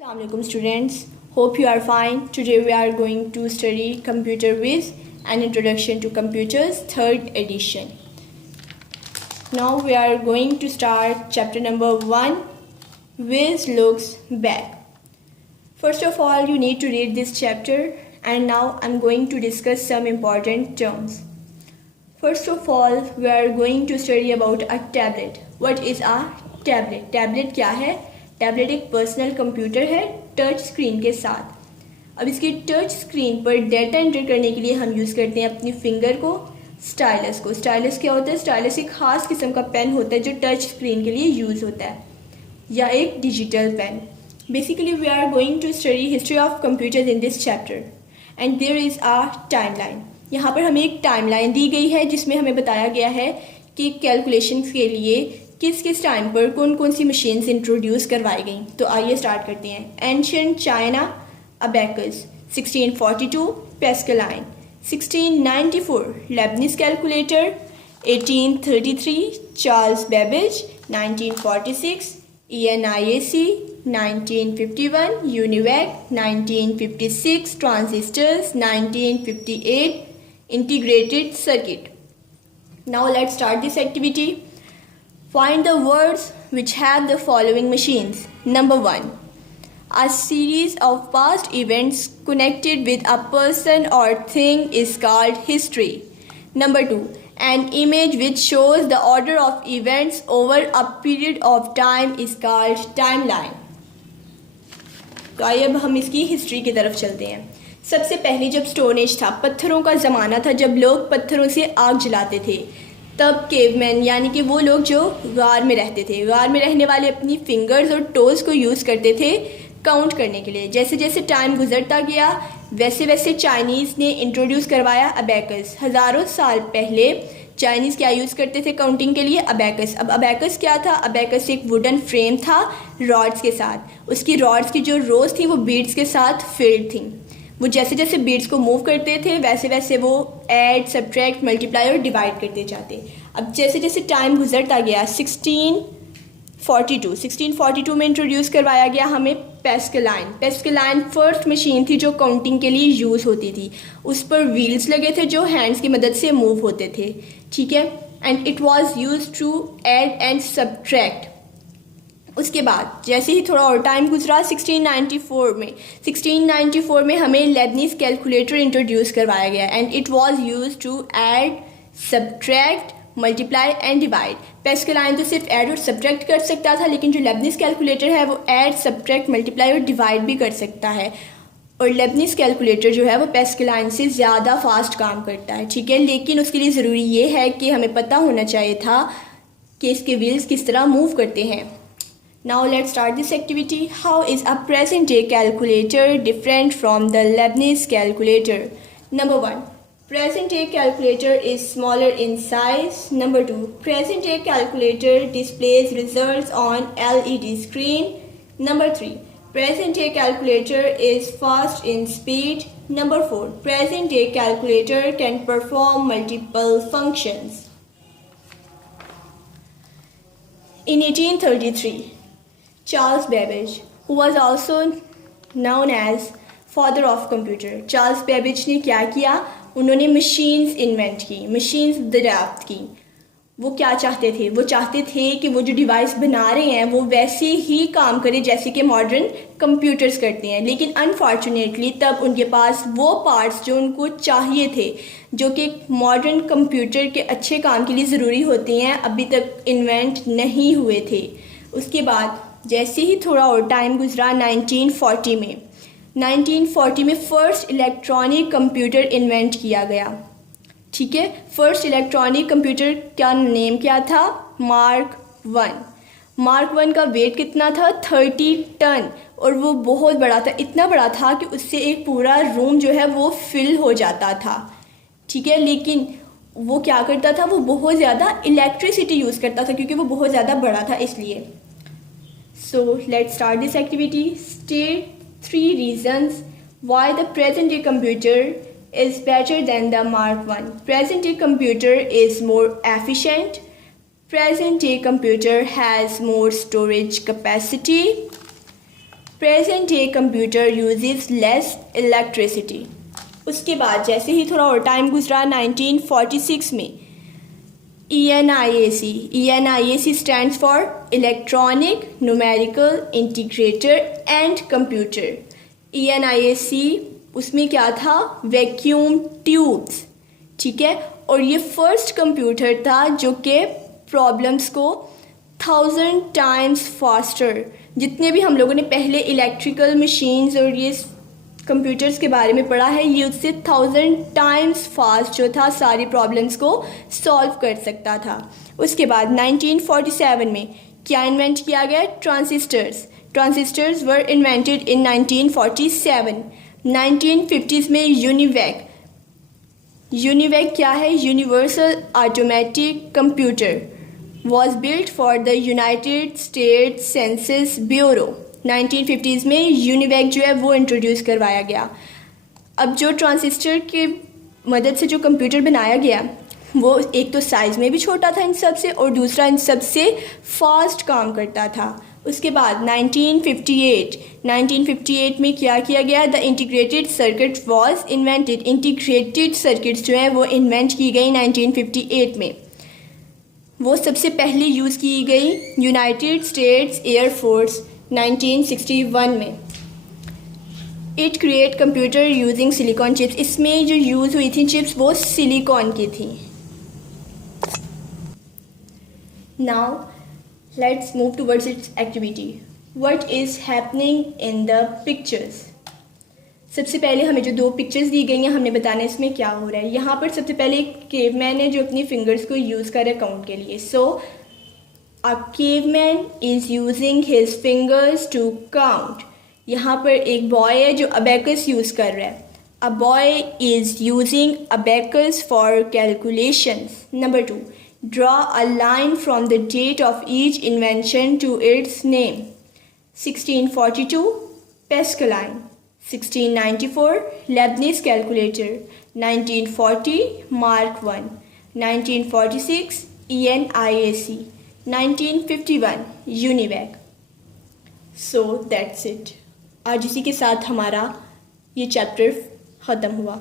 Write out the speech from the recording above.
Assalamu alaikum students. Hope you are fine. Today we are going to study Computer Viz and Introduction to Computers 3rd edition. Now we are going to start chapter number 1, Viz looks back. First of all, you need to read this chapter, and now I'm going to discuss some important terms. First of all, we are going to study about a tablet. What is a tablet? Tablet क्या है? Tablet एक personal computer है touch screen के साथ। अब इसकी touch screen पर data enter करने के लिए हम यूज़ करते हैं अपनी फिंगर को, स्टाइलस को। स्टाइलस क्या होता है? स्टाइलस एक ख़ास किस्म का पेन होता है जो टच स्क्रीन के लिए यूज़ होता है, या एक digital pen. Basically we are going to study history of computers in this chapter and there is a timeline. यहाँ पर हमें एक टाइमलाइन दी गई है जिसमें हमें बताया गया है कि कैलकुलेशंस के लिए किस किस टाइम पर कौन कौन सी मशीन्स इंट्रोड्यूस करवाई गई। तो आइए स्टार्ट करते हैं। Ancient China abacus, 1642 Pascaline, 1694 Lebanese calculator, 1833 Charles Babbage, 1946 ENIAC, 1951 UNIVAC, 1956 transistors, 1958 integrated circuit. Now let's start this activity. Find the words which have the following machines. Number 1. A series of past events connected with a person or thing is called history. Number 2. An image which shows the order of events over a period of time is called timeline. तो आइए अब हम इसकी history की तरफ चलते हैं. सबसे पहले जब स्टोन एज था, पत्थरों का ज़माना था, जब लोग पत्थरों से आग जलाते थे, तब केवमैन यानी कि वो लोग जो गार में रहते थे, गार में रहने वाले अपनी फिंगर्स और टोज़ को यूज़ करते थे काउंट करने के लिए। जैसे जैसे टाइम गुजरता गया वैसे वैसे चाइनीज़ ने इंट्रोड्यूस करवाया अबेकस। हज़ारों साल पहले चाइनीज़ क्या यूज़ करते थे काउंटिंग के लिए? अबेकस। अब अबेकस क्या था? अबेकस एक वुडन फ्रेम था रॉड्स के साथ। उसकी रॉड्स की जो रोज़ थी वो बीड्स के साथ फिल्ड थी। वो जैसे जैसे बीड्स को मूव करते थे वैसे वैसे वो ऐड, सब्ट्रैक्ट, मल्टीप्लाई और डिवाइड करते जाते। अब जैसे जैसे टाइम गुजरता गया 1642 में इंट्रोड्यूस करवाया गया हमें पेस्कलाइन। पेस्कलाइन फर्स्ट मशीन थी जो काउंटिंग के लिए यूज़ होती थी। उस पर व्हील्स लगे थे जो हैंड्स की मदद से मूव होते थे, ठीक है। And it was used to add and subtract. उसके बाद जैसे ही थोड़ा और टाइम गुजरा 1694 में हमें लेबनिज कैलकुलेटर इंट्रोड्यूस करवाया गया and it was used to add, subtract, multiply and divide. Pascaline तो सिर्फ ऐड और सब्ट्रैक्ट कर सकता था, लेकिन जो लेबनिज कैलकुलेटर है वो ऐड, सब्ट्रैक्ट, मल्टीप्लाई और डिवाइड भी कर सकता है। और लेबनिज कैलकुलेटर जो है वो पेस्कलाइन से ज़्यादा फास्ट काम करता है, ठीक है। लेकिन उसके लिए ज़रूरी ये है कि हमें पता होना चाहिए था कि इसके व्हील्स किस तरह मूव करते हैं। Now let's start this activity. How is a present day calculator different from the Leibniz calculator? Number 1. Present day calculator is smaller in size. Number 2. Present day calculator displays results on LED screen. Number 3. Present day calculator is fast in speed. Number 4. Present day calculator can perform multiple functions. In 1833, Charles Babbage, who was also known as father of computer, Charles Babbage ने क्या किया? उन्होंने machines invent की, machines दरियाफ्त की। वो क्या चाहते थे? वो चाहते थे कि वो जो डिवाइस बना रहे हैं वो वैसे ही काम करे जैसे कि मॉडर्न कंप्यूटर्स करते हैं। लेकिन अनफॉर्चुनेटली तब उनके पास वो पार्ट्स जो उनको चाहिए थे, जो कि मॉडर्न कंप्यूटर के अच्छे काम के लिए ज़रूरी होते हैं, अभी तक इन्वेंट नहीं हुए थे। उसके बाद जैसे ही थोड़ा और टाइम गुजरा 1940 में फ़र्स्ट इलेक्ट्रॉनिक कंप्यूटर इन्वेंट किया गया, ठीक है। फ़र्स्ट इलेक्ट्रॉनिक कंप्यूटर का नेम क्या था? मार्क 1। मार्क 1 का वेट कितना था? 30 टन। और वो बहुत बड़ा था, इतना बड़ा था कि उससे एक पूरा रूम जो है वो फिल हो जाता था, ठीक है। लेकिन वो क्या करता था? वो बहुत ज़्यादा इलेक्ट्रिसिटी यूज़ करता था क्योंकि वो बहुत ज़्यादा बड़ा था इसलिए। So let's start this activity. State 3 reasons why the present day computer is better than the Mark 1. Present day computer is more efficient. Present day computer has more storage capacity. Present day computer uses less electricity. उसके बाद जैसे ही थोड़ा और time गुजरा 1946 में ENIAC stands for electronic numerical integrator and computer. ENIAC उसमें क्या था, वैक्यूम ट्यूब्स, ठीक है। और ये फर्स्ट कंप्यूटर था जो कि प्रॉब्लम्स को 1000 टाइम्स फास्टर, जितने भी हम लोगों ने पहले इलेक्ट्रिकल मशीन्स और ये कंप्यूटर्स के बारे में पढ़ा है, ये उससे 1000 टाइम्स फास्ट जो था सारी प्रॉब्लम्स को सॉल्व कर सकता था। उसके बाद 1947 में क्या इन्वेंट किया गया, transistors were invented in 1947। 1950s में यूनिवैक क्या है, universal automatic computer was built for the United States Census Bureau। 1950s में यूनिवैक जो है वो इंट्रोड्यूस करवाया गया। अब जो ट्रांजिस्टर की मदद से जो कंप्यूटर बनाया गया वो एक तो साइज़ में भी छोटा था इन सब से, और दूसरा इन सब से फास्ट काम करता था। उसके बाद 1958 में क्या किया गया, the integrated circuit was invented. Integrated circuits जो है वो इन्वेंट की गई 1958 में। वो सबसे पहले यूज़ की गई यूनाइटेड स्टेट्स एयरफोर्स 1961 में। It create computer using silicon chips. इसमें जो यूज़ हुई थी चिप्स वो सिलिकॉन की थी। Now let's move towards it's activity. What is happening in the pictures. सबसे पहले हमें जो 2 पिक्चर्स दी गई हैं हमने बताना है इसमें क्या हो रहा है। यहाँ पर सबसे पहले एक केवमैन है जो अपनी फिंगर्स को यूज़ कर रहा है काउंट के लिए। So a caveman is using his fingers to count. यहाँ पर एक बॉय है जो अबेकस यूज़ कर रहा है। A boy is using abacus for calculations. Number 2, draw a line from the date of each invention to its name. 1642 Pascaline, 1694 Leibniz calculator, 1940 Mark I, 1946 ENIAC, 1951 UNIVAC. So that's it. आज इसी के साथ हमारा ये chapter ख़त्म हुआ।